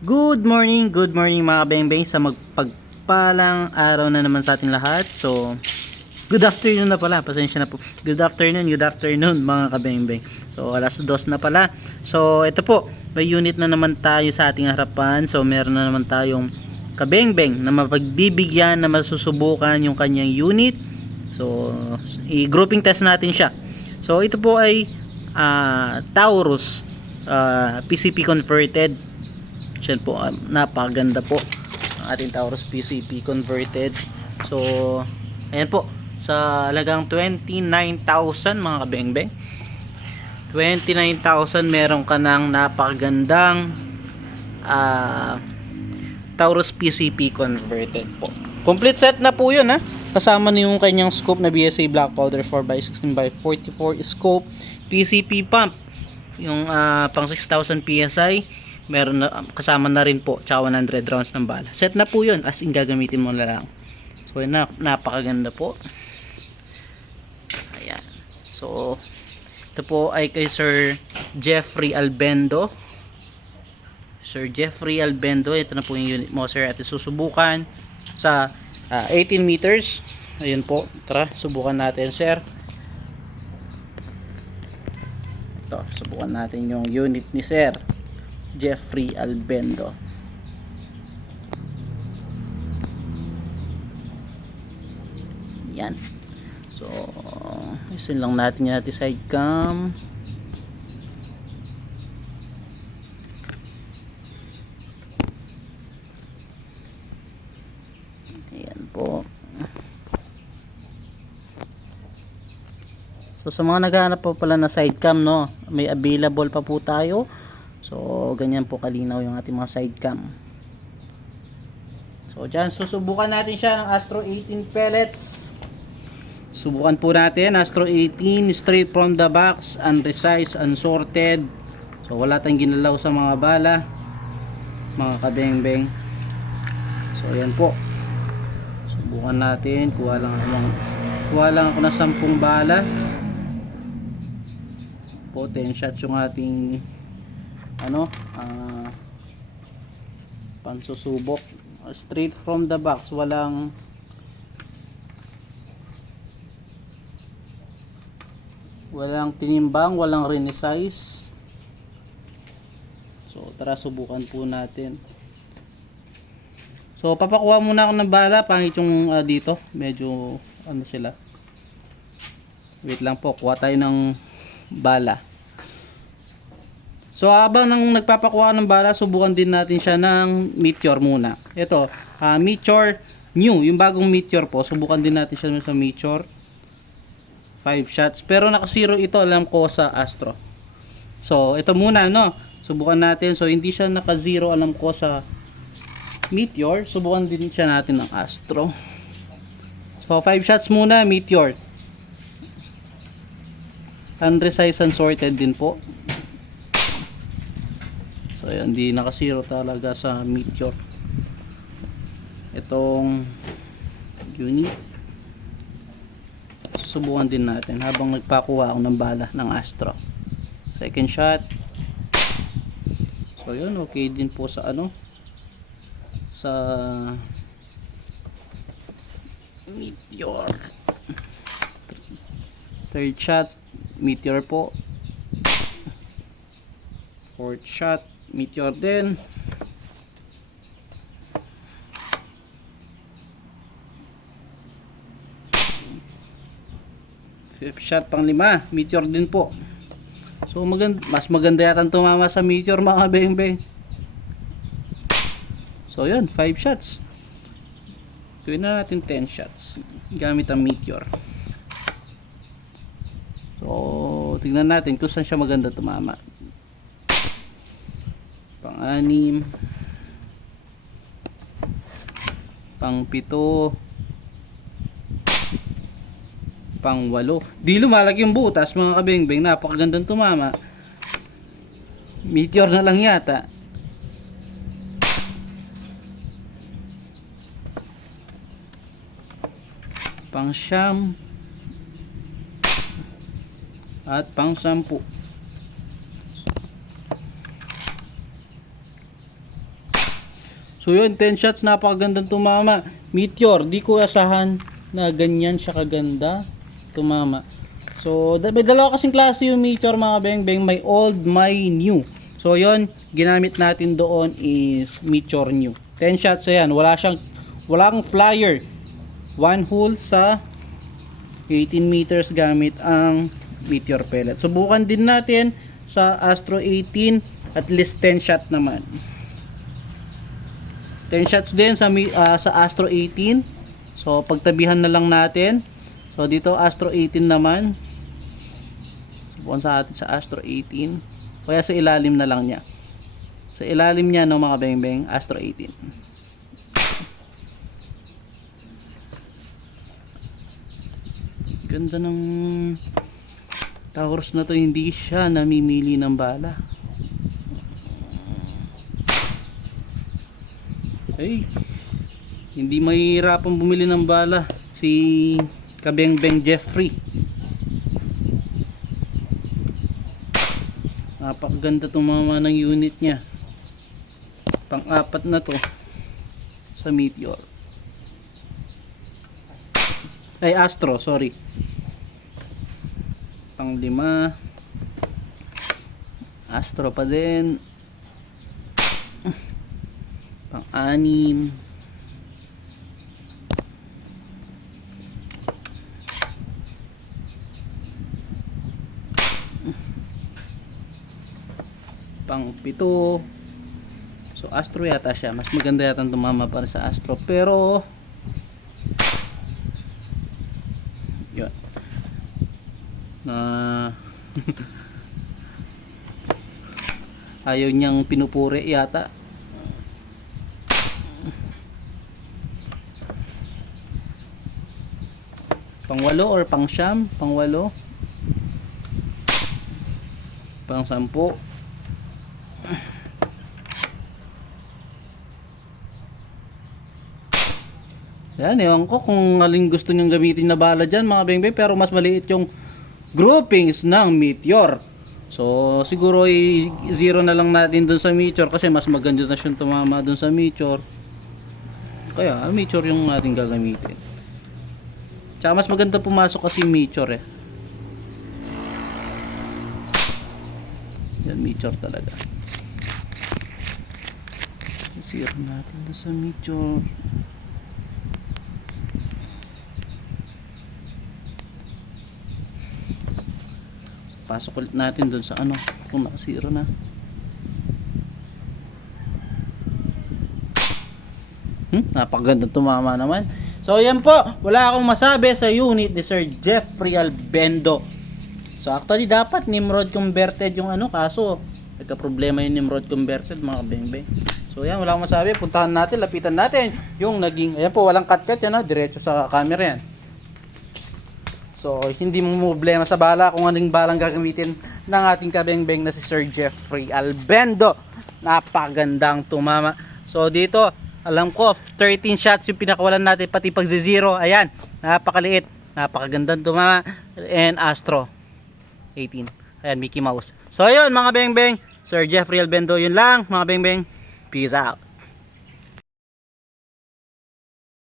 Good morning mga kabengbeng sa magpagpalang araw na naman sa ating lahat. So, good afternoon na pala, pasensya na po. Good afternoon mga kabengbeng. So, alas 2 na pala. So, ito po, may unit na naman tayo sa ating harapan. So, meron na naman tayong kabengbeng na mapagbibigyan na masusubukan yung kanyang unit. So, i-grouping test natin siya. So, ito po ay Taurus PCP converted. Yan po, napakaganda po ang ating Taurus PCP converted. So, ayan po, sa halagang 29,000 mga kabengbeng. 29,000 meron ka ng napakagandang Taurus PCP converted po. Complete set na po yun ha. Kasama na yung kanyang scope na BSA Black Powder 4x16x44 scope, PCP pump, yung pang 6,000 PSI, meron na, kasama na rin po, tsaka 100 rounds ng bala. Set na po yun, as in gagamitin mo na lang. So napakaganda po. Ayan. So ito po ay kay Sir Jeffrey Albendo. Sir Jeffrey Albendo, ito na po yung unit mo sir, at susubukan sa 18 meters. Ayun po, tara subukan natin sir. Ito, subukan natin yung unit ni Sir Jeffrey Albendo. Yan. So, isin lang natin yung ating side cam. Ayan po. So, sa mga naghahanap po pala na side cam, no, may available pa po tayo. So, ganyan po kalinaw yung ating mga side cam. So, dyan, susubukan natin siya ng Astro 18 pellets. Subukan po natin, Astro 18, straight from the box, unresized, unsorted. So, wala tayong ginalaw sa mga bala, mga kabengbeng. So, ayan po. Subukan natin, kuha lang ako na 10 bala. Po, 10 shots yung ating pansusubok. Straight from the box, walang tinimbang, walang resize. So tara subukan po natin. So papakuha muna ako ng bala, pangit yung dito, medyo sila. Wait lang po, kuha tayo ng bala. So habang nagpapakuha ng bala, subukan din natin siya ng Meteor muna. Ito, Meteor new, yung bagong Meteor po. Subukan din natin siya sa Meteor. 5 shots. Pero naka-zero ito, alam ko sa Astro. So ito muna, no. Subukan natin. So hindi siya naka-zero, alam ko sa Meteor. Subukan din siya natin ng Astro. So 5 shots muna, Meteor. Unresized and sorted din po. So ayan, hindi naka-zero talaga sa Meteor itong unit. Subukan din natin habang nagpakuha ako ng bala ng Astro. Second shot. So yun, okay din po sa sa Meteor. Third shot, Meteor po. Fourth shot, Meteor din. Fifth shot, pang 5, Meteor din po. So mas maganda yata tumama sa Meteor mga bengbeng. So yun, 5 shots. Gawin na natin 10 shots gamit ang Meteor. So tignan natin kung saan siya maganda tumama. Pang-6, pang-7, pang-8. Di lumalaki yung butas mga kabengbeng, napakagandang tumama. Meteor na lang yata. Pang-9 at pang-10. So yun, 10 shots, napakagandang tumama. Meteor, di ko asahan na ganyan siya kaganda tumama. So may dalawa kasing klase yung Meteor mga beng-beng, may old, may new. So yun, ginamit natin doon is Meteor new. 10 shots ayan, walang flyer. One hole sa 18 meters gamit ang Meteor pellet. Subukan din natin sa Astro 18, at least 10 shot naman. 10 shots din sa Astro 18. So pagtabihan na lang natin. So dito Astro 18 naman. Subukan sa atin sa Astro 18. Kaya sa ilalim na lang niya. Sa ilalim niya no mga beng-beng, Astro 18. Ganda ng Taurus na to, hindi siya namimili ng bala. Ay, hindi mahihirapang bumili ng bala si Kabeng-Beng Jeffrey. Napakaganda tumama ng unit niya. Pang-apat na to sa Meteor. Ay, Astro, sorry. Pang-5. Astro pa din. Pang-6. Pang-7. So Astro yata siya. Mas maganda yata tumama para sa Astro. Pero yun. Ayaw niyang pinupuri yata. Pang-8 or pang-9? Pang-8. Pang-10. Yan, ewan ko kung aling gusto nyong gamitin na bala dyan mga beng-beng, pero mas maliit yung groupings ng Meteor. So siguro 0 na lang natin dun sa Meteor kasi mas maganda na siyang tumama dun sa Meteor. Kaya Meteor yung ating gagamitin. Tsaka mas maganda pumasok kasi Meteor eh. Yan, Meteor talaga. 0 natin dun sa Meteor. Pasok ulit natin doon sa ano kung naka-0 na. Napakaganda tumama naman. So yan po, wala akong masabi sa unit ni Sir Jeffrey Albendo. So actually dapat Nimrod converted yung ano, kaso nagka-problema yung Nimrod converted mga beng-beng. So yan, wala akong masabi. Puntahan natin, lapitan natin yung naging, ayan po, walang cut-cut yan, diretso sa camera yan. So, hindi mo problema sa bala kung anong balang gagamitin ng ating kabeng-beng na si Sir Jeffrey Albendo. Napakagandang tumama. So, dito, alam ko, 13 shots yung pinakawalan natin, pati pag 0. Ayan, napakaliit. Napakagandang tumama. And Astro 18. Ayan, Mickey Mouse. So, ayun mga beng-beng. Sir Jeffrey Albendo, yun lang mga beng-beng. Peace out.